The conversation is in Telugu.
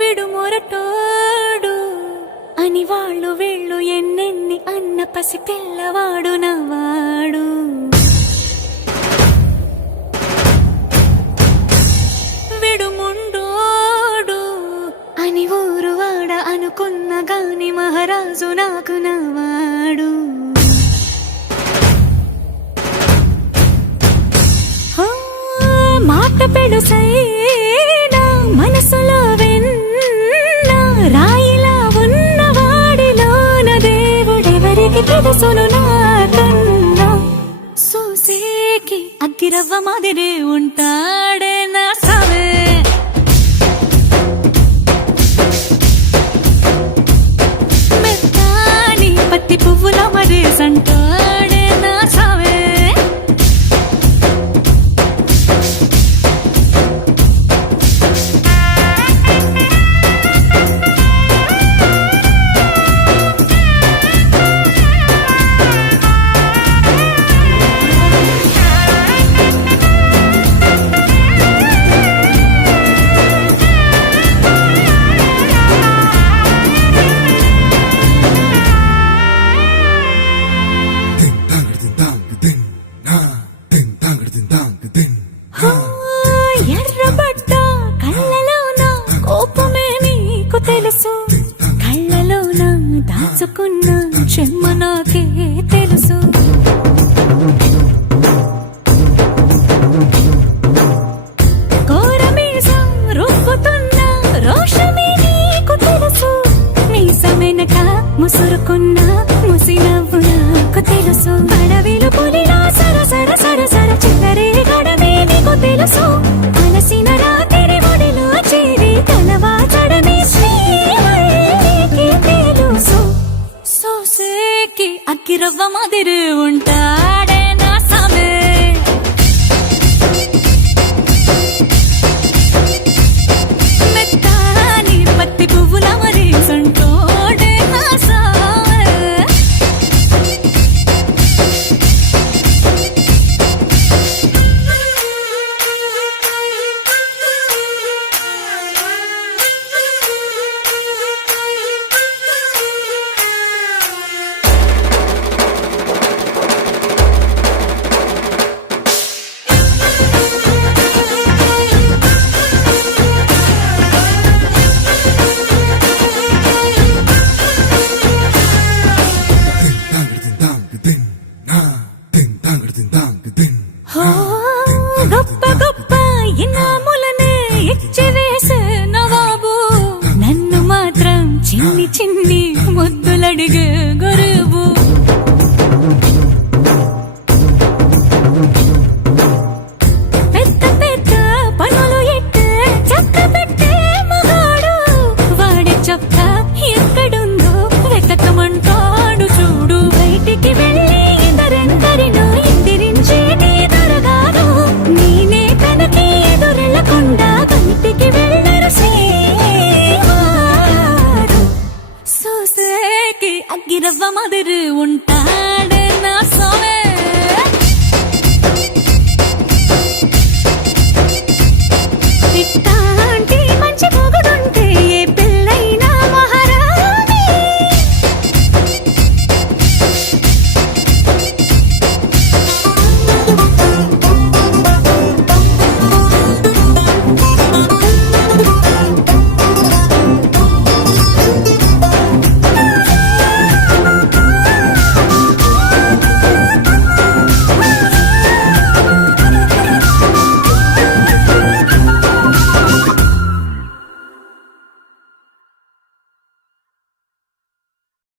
విడుమొరటోడు అని వాళ్ళు వీళ్ళు ఎన్నెన్ని అన్న పసి పిల్లవాడు నవ్వాడు. విడుముండోడు అని ఊరు వాడ అనుకున్న గాని మహారాజు నాకు నవ్వాడు. మాట పెడుసైనా మనసులో వెన్న రాయిలా ఉన్నవాడిలోన దేవుడెవరికి తెలుసును నాకన్నా. సూసేకి అగ్గిరవ్వ మాదిరే ఉంటాడే నా సావే. మెత్తాని పత్తి పువ్వుల మరేసంటాడే నా సావే. ఎర్రబడ్డ కళ్ళలోన కోపమే నీకు తెలుసు, కళ్ళలోన దాచుకున్న చెమ్మ నాకే తెలుసు. కోరమీసం రుబ్బుతున్న రోషమే నీకు తెలుసు, మీసమెనక ముసురుకున్న ముసినవ్వు నాకు తెలుసు. అడవిలు పులిలా సరసర సరసర చిల్లరే గడమే నీకు తెలుసు. అలసిన రాత్రి ఒడిలో చేరి కలవాచడమే శ్రీకి తెలుసు. సోసేకి అగ్గిరవ్వ మాదిరి ఉంటాడే నా సామే. మెత్తాని పత్తి పువ్వుల మరేసంటోడే నా సామే. గొప్ప గొప్ప ఇనాములనే ఇచ్చివేసే నవాబు, నన్ను మాత్రం చిన్ని చిన్ని ముద్దులడిగే